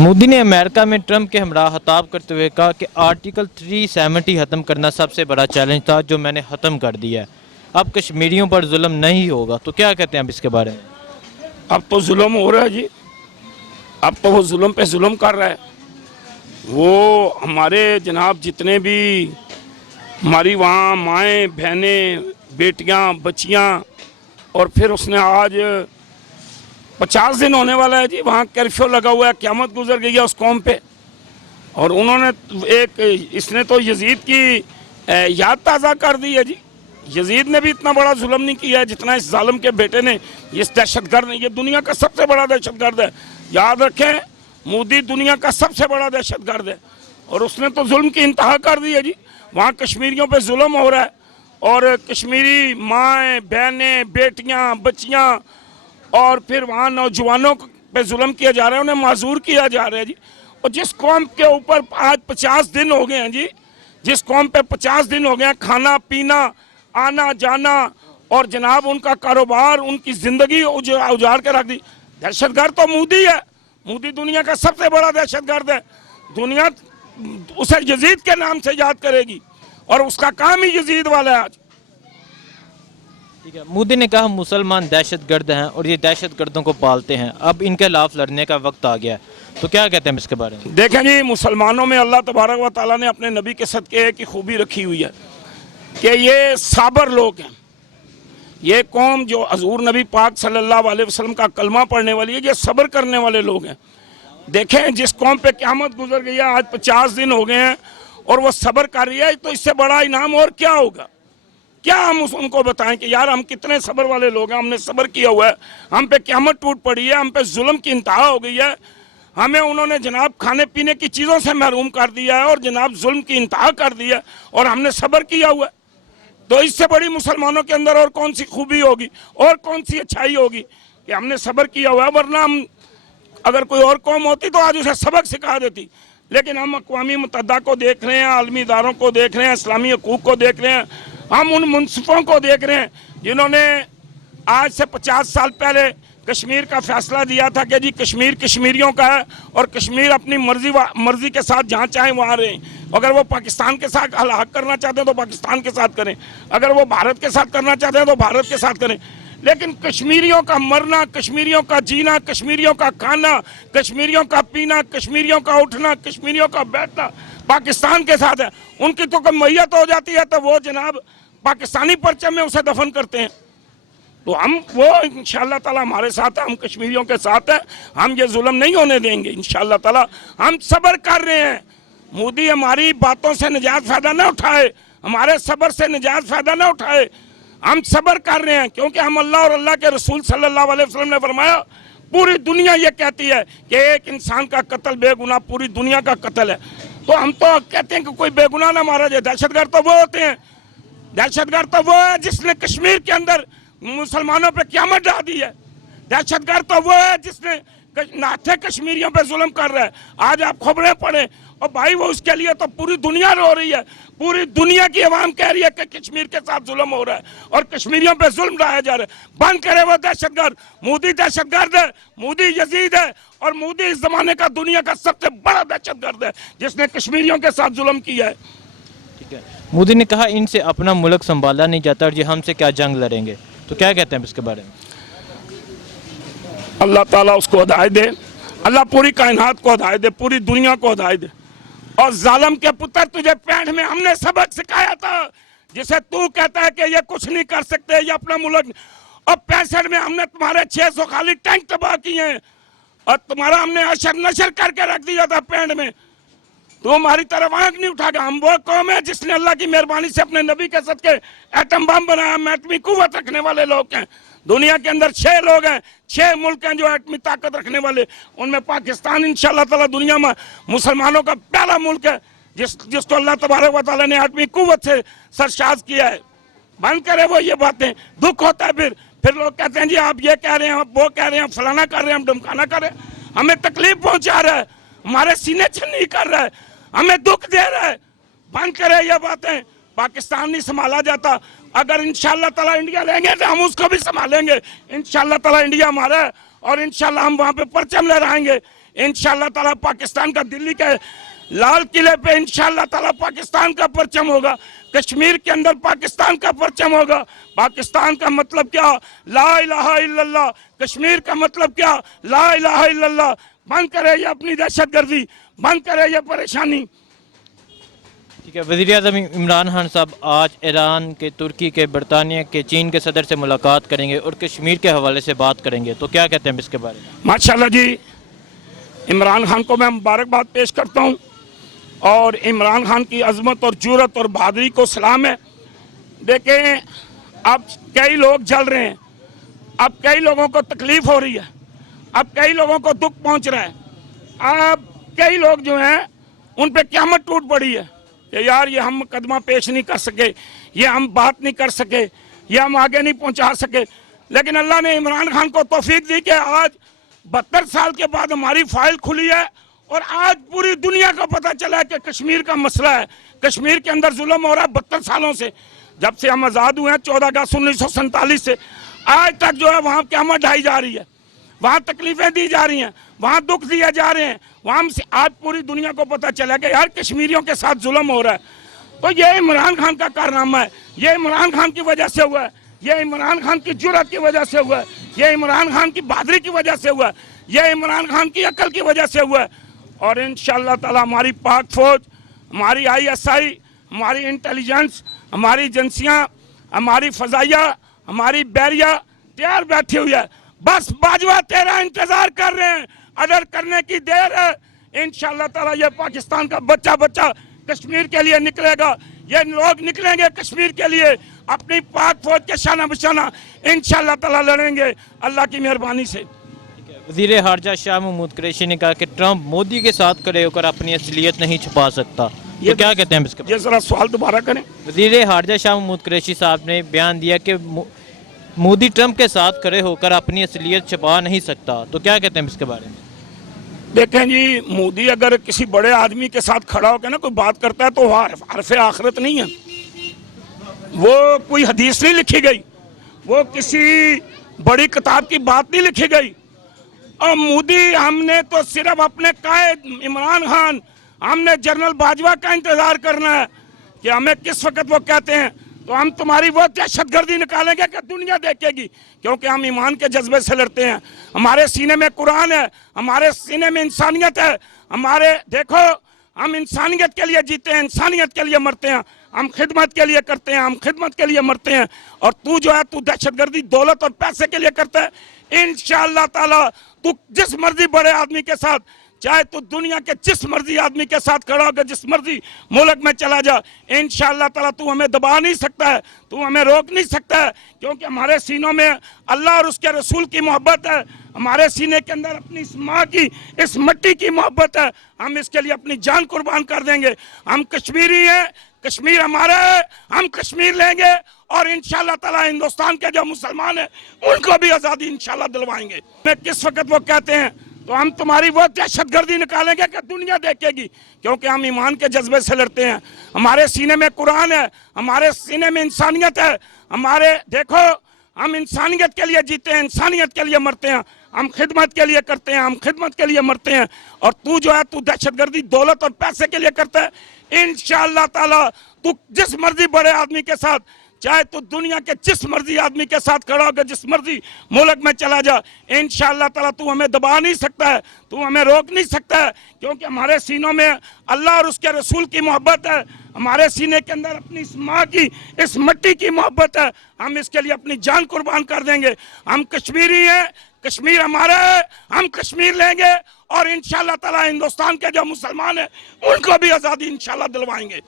मोदी ने अमेरिका में ट्रंप के हमरा खिताब करते हुए कहा कि आर्टिकल 370 ख़त्म करना सबसे बड़ा चैलेंज था जो मैंने ख़त्म कर दिया है, अब कश्मीरियों पर जुल्म नहीं होगा। तो क्या कहते हैं आप इसके बारे में? अब तो जुल्म हो रहा है जी, अब तो वो जुल्म पे जुल्म कर रहा है। वो हमारे जनाब जितने भी हमारी वहाँ माएँ बहनें बेटियाँ बच्चियाँ, और फिर उसने आज 50 दिन होने वाला है जी, वहाँ कर्फ्यू लगा हुआ है, क़यामत गुजर गई है उस कौम पे। और उन्होंने इसने तो यजीद की याद ताज़ा कर दी है जी। यजीद ने भी इतना बड़ा जुल्म नहीं किया है जितना इस जालिम के बेटे ने, इस दहशतगर्द ने। ये दुनिया का सबसे बड़ा दहशतगर्द है, याद रखें, मोदी दुनिया का सबसे बड़ा दहशतगर्द है। और उसने तो जुल्म की इंतहा कर दी है जी। वहाँ कश्मीरियों पे जुल्म हो रहा है, और कश्मीरी माएँ बहनें बेटियाँ बच्चियाँ, और फिर वहाँ नौजवानों पे जुल्म किया जा रहा है, उन्हें माजूर किया जा रहा है जी। और जिस कौम के ऊपर आज 50 दिन हो गए हैं जी, जिस कौम पे 50 दिन हो गए हैं, खाना पीना आना जाना और जनाब उनका कारोबार उनकी ज़िंदगी उजाड़ के रख दी। दहशतगर्द तो मोदी है, मोदी दुनिया का सबसे बड़ा दहशतगर्द है। दुनिया उसे यजीद के नाम से याद करेगी, और उसका काम ही यजीद वाला है आज। ठीक है, मोदी ने कहा मुसलमान दहशतगर्द हैं और ये दहशतगर्दों को पालते हैं, अब इनके खिलाफ लड़ने का वक्त आ गया है। तो क्या कहते हैं इसके बारे में? देखें जी, मुसलमानों में अल्लाह तबारक व तआला ने अपने नबी के सदक़े की खूबी रखी हुई है कि ये साबर लोग हैं। ये कौम जो हजूर नबी पाक सल्लल्लाहु अलैहि वसल्लम का कलमा पढ़ने वाली है, ये सब्र करने वाले लोग हैं। देखें, जिस कौम पे क़यामत गुजर गई है, आज 50 दिन हो गए हैं और वो सब्र कर रही है, तो इससे बड़ा इनाम और क्या होगा? क्या हम उनको बताएं कि यार हम कितने सब्र वाले लोग हैं, हमने सब्र किया हुआ है, हम पे क़यामत टूट पड़ी है, हम पे जुल्म की इंतहा हो गई है, हमें उन्होंने जनाब खाने पीने की चीज़ों से महरूम कर दिया है और जनाब जुल्म की इंतहा कर दी है, और हमने सब्र किया हुआ है। तो इससे बड़ी मुसलमानों के अंदर और कौन सी खूबी होगी और कौन सी अच्छाई होगी कि हमने सब्र किया हुआ है? वरना हम अगर कोई और कौम होती तो आज उसे सबक सिखा देती। लेकिन हम अक़वामी मुत्तहिदा को देख रहे हैं, आलमी इदारों को देख रहे हैं, इस्लामी हकूक़ को देख रहे हैं, हम उन मुनसिफ़ों को देख रहे हैं जिन्होंने आज से 50 साल पहले कश्मीर का फैसला दिया था कि जी कश्मीर कश्मीरियों का है और कश्मीर अपनी मर्जी के साथ जहाँ चाहें वहाँ रहें। अगर वो पाकिस्तान के साथ हलाक करना चाहते हैं तो पाकिस्तान के साथ करें, अगर वो भारत के साथ करना चाहते हैं तो भारत के साथ करें। लेकिन कश्मीरियों का मरना, कश्मीरियों का जीना, कश्मीरियों का खाना, कश्मीरियों का पीना, कश्मीरियों का उठना, कश्मीरियों का बैठना पाकिस्तान के साथ है। उनकी तो कोई मैयत हो जाती है तो वो जनाब पाकिस्तानी परचम में उसे दफन करते हैं। तो हम वो इंशाअल्लाह ताला हमारे साथ है, हम कश्मीरियों के साथ हैं, हम ये जुल्म नहीं होने देंगे इंशाअल्लाह ताला। हम सब्र कर रहे हैं, मोदी हमारी बातों से निजात फ़ायदा ना उठाए, हमारे सब्र से निजात फ़ायदा ना उठाए। हम सब्र कर रहे हैं क्योंकि हम अल्लाह और अल्लाह के रसूल सल्लल्लाहु अलैहि वसल्लम ने फरमाया, पूरी दुनिया ये कहती है कि एक इंसान का कत्ल बेगुनाह पूरी दुनिया का कत्ल है। तो हम तो कहते हैं कि कोई बेगुनाह ना मारा जाए। दहशतगर्द तो वो होते हैं, दहशतगर्द तो वो है जिसने कश्मीर के अंदर मुसलमानों पे क़यामत ढा दी है। दहशतगर्द तो वो है जिसने नाथे कश्मीरियों पे जुल्म कर रहा है। आज आप खबरें पढ़ें और भाई वो उसके लिए तो पूरी दुनिया रो रही है, पूरी दुनिया की आवाम कह रही है कि कश्मीर के साथ जुल्म हो रहा है और कश्मीरियों पे जुल्म ढाया जा रहा है। बंद करे वो दहशतगर्द। मोदी दहशतगर्द है, मोदी यजीद है, और मोदी इस जमाने का दुनिया का सबसे बड़ा दहशतगर्द है जिसने कश्मीरियों के साथ जुल्म किया है। ठीक है, मोदी ने कहा इनसे अपना मुल्क संभाला नहीं जाता और ये हमसे क्या जंग लड़ेंगे। तो क्या कहते हैं इसके बारे में? अल्लाह ताला उसको हिदायत दे, अल्लाह पूरी कायनात को हिदायत दे, पूरी दुनिया को हिदायत दे। और जालिम के पुत्र, तुझे पैंठ में हमने सबक सिखाया था, जिसे तू कहता है कि ये कुछ नहीं कर सकते, ये अपना मुल्क। और 65 में हमने तुम्हारे 600 खाली टैंक तबाह किए हैं और तुम्हारा हमने अशर नशर करके रख दिया था पैंठ में। तो हमारी तरफ आंख नहीं उठाएगा। हम वो कौम है जिसने अल्लाह की मेहरबानी से अपने नबी के सदके एटम बम बनाया। हम एटमी कुव्वत रखने वाले लोग हैं। दुनिया के अंदर 6 लोग हैं, 6 मुल्क हैं जो एटमी ताकत रखने वाले। उनमें पाकिस्तान इंशाअल्लाह ताला दुनिया में मुसलमानों का पहला मुल्क है जिसको अल्लाह तबारक व तआला ने एटमी कुव्वत से सरशाज किया है। बंद करे वो ये बातें, दुख होता है। फिर लोग कहते हैं जी आप ये कह रहे हैं, आप वो कह रहे हैं, फलाना कर रहे हैं, हम धमकाना कर रहे हैं। हमें तकलीफ पहुंचा रहा है, हमारे सीने छन्नी कर रहा है, हमें दुख दे रहा है। बंद करे ये बातें। पाकिस्तान नहीं संभाला जाता। अगर इंशाअल्लाह ताला इंडिया लेंगे तो हम उसको भी संभालेंगे। इंशाअल्लाह ताला इंडिया हमारा है और इंशाअल्लाह हम वहाँ पे परचम लहराएंगे। इंशाअल्लाह ताला पाकिस्तान का दिल्ली के लाल किले पे इंशाअल्लाह ताला पाकिस्तान का परचम होगा, कश्मीर के अंदर पाकिस्तान का परचम होगा। पाकिस्तान का मतलब क्या? ला इलाहा इल्लल्लाह। कश्मीर का मतलब क्या? ला इलाहा इल्लल्लाह। बंद करे ये अपनी दहशतगर्दी, बंद करे ये परेशानी। ठीक है, वज़ीर आज़म इमरान खान साहब आज ईरान के, तुर्की के, बरतानिया के, चीन के सदर से मुलाकात करेंगे और कश्मीर के हवाले से बात करेंगे, तो क्या कहते हैं इसके बारे में? माशाल्लाह जी, इमरान खान को मैं मुबारकबाद पेश करता हूँ और इमरान खान की अजमत और जुरत और बहादुरी को सलाम है। देखें, अब कई लोग जल रहे हैं, अब कई लोगों को तकलीफ हो रही है, अब कई लोगों को दुख पहुंच रहा है। अब कई लोग जो हैं उन पे क़यामत टूट पड़ी है कि यार ये हम मुकदमा पेश नहीं कर सके, ये हम बात नहीं कर सके, ये हम आगे नहीं पहुंचा सके। लेकिन अल्लाह ने इमरान खान को तौफीक दी कि आज 72 साल के बाद हमारी फाइल खुली है और आज पूरी दुनिया को पता चला है कि कश्मीर का मसला है, कश्मीर के अंदर जुल्म हो रहा है 72 सालों से। जब से हम आज़ाद हुए हैं 14 अगस्त 1947 से आज तक जो है वहाँ क़यामत ढाई जा रही है, वहाँ तकलीफें दी जा रही हैं, वहाँ दुख दिए जा रहे हैं। वहाँ से आज पूरी दुनिया को पता चला कि यार कश्मीरियों के साथ जुल्म हो रहा है। तो ये इमरान खान का कारनामा है, ये इमरान खान की वजह से हुआ है, ये इमरान खान की जुर्रत की वजह से हुआ है, ये इमरान खान की बहादुरी की वजह से हुआ है, ये इमरान खान की अकल की वजह से हुआ है। और इंशाअल्लाह ताला हमारी पाक फौज, हमारी ISI, हमारी इंटेलिजेंस, हमारी एजेंसियाँ, हमारी फ़ज़ाइया, हमारी बैरिया तैयार बैठी हुई है। बस बाजवा तेरा इंतज़ार कर रहे हैं, अगर करने की देर है इंशाअल्लाह ताला ये पाकिस्तान का बच्चा बच्चा कश्मीर के लिए निकलेगा, ये लोग निकलेंगे कश्मीर के लिए, अपनी पाक फौज के शाना बशाना इंशाअल्लाह ताला लड़ेंगे अल्लाह की मेहरबानी से। वज़ीर ख़ारजा शाह महमूद कुरैशी ने कहा कि ट्रंप मोदी के साथ खड़े होकर अपनी असलियत नहीं छुपा सकता, तो क्या कहते हैं इसके? ये ज़रा सवाल दोबारा करें। वज़ीर ख़ारजा शाह महमूद कुरैशी साहब ने बयान दिया कि मोदी ट्रंप के साथ खड़े होकर अपनी असलियत छुपा नहीं सकता, तो क्या कहते हैं इसके बारे में? देखें जी, मोदी अगर किसी बड़े आदमी के साथ खड़ा होकर ना कोई बात करता है तो हरफ आखिरत नहीं है, वो कोई हदीस नहीं लिखी गई, वो किसी बड़ी किताब की बात नहीं लिखी गई। और मोदी हमने तो सिर्फ अपने कायद इमरान खान, हमने जनरल बाजवा का इंतज़ार करना है कि हमें किस वक्त वो कहते हैं तो हम तुम्हारी वो दहशतगर्दी निकालेंगे कि दुनिया देखेगी, क्योंकि हम ईमान के जज्बे से लड़ते हैं। हमारे सीने में कुरान है, हमारे सीने में इंसानियत है, हमारे देखो हम इंसानियत के लिए जीते हैं, इंसानियत के लिए मरते हैं, हम खिदमत के लिए करते हैं, हम खिदमत के लिए मरते हैं। और तू जो है तू दहशतगर्दी दौलत और पैसे के लिए करता है। इंशाअल्लाह ताला तू जिस मर्जी बड़े आदमी के साथ, चाहे तू दुनिया के जिस मर्जी आदमी के साथ खड़ा होकर जिस मर्जी मुल्क में चला जा, इंशाअल्लाह ताला तू हमें दबा नहीं सकता है, तू हमें रोक नहीं सकता है, क्योंकि हमारे सीनों में अल्लाह और उसके रसूल की मोहब्बत है, हमारे सीने के अंदर अपनी इस माँ की, इस मिट्टी की मोहब्बत है। हम इसके लिए अपनी जान कुर्बान कर देंगे। हम कश्मीरी हैं, कश्मीर हमारा है, हम कश्मीर लेंगे और इंशाअल्लाह ताला हिंदुस्तान के जो मुसलमान हैं उनको भी आज़ादी इंशाअल्लाह दिलवाएंगे। मैं किस वक्त वो कहते हैं तो हम तुम्हारी वो दहशतगर्दी निकालेंगे कि दुनिया देखेगी, क्योंकि हम ईमान के जज्बे से लड़ते हैं। हमारे सीने में कुरान है, हमारे सीने में इंसानियत है, हमारे देखो हम इंसानियत के लिए जीते हैं, इंसानियत के लिए मरते हैं, हम खिदमत के लिए करते हैं, हम खिदमत के लिए मरते हैं। और तू जो है तू दहशतगर्दी दौलत और पैसे के लिए करता है। इंशाअल्लाह ताला तू जिस मर्जी बड़े आदमी के साथ, चाहे तू दुनिया के जिस मर्जी आदमी के साथ खड़ा होकर जिस मर्जी मुल्क में चला जा, इंशाअल्लाह ताला तू हमें दबा नहीं सकता है, तू हमें रोक नहीं सकता है, क्योंकि हमारे सीनों में अल्लाह और उसके रसूल की मोहब्बत है, हमारे सीने के अंदर अपनी इस माँ की, इस मिट्टी की मोहब्बत है। हम इसके लिए अपनी जान कुर्बान कर देंगे। हम कश्मीरी हैं, कश्मीर हमारा है, हम कश्मीर लेंगे और इंशाअल्लाह ताला हिंदुस्तान के जो मुसलमान हैं उनको भी आज़ादी इंशाअल्लाह दिलवाएंगे।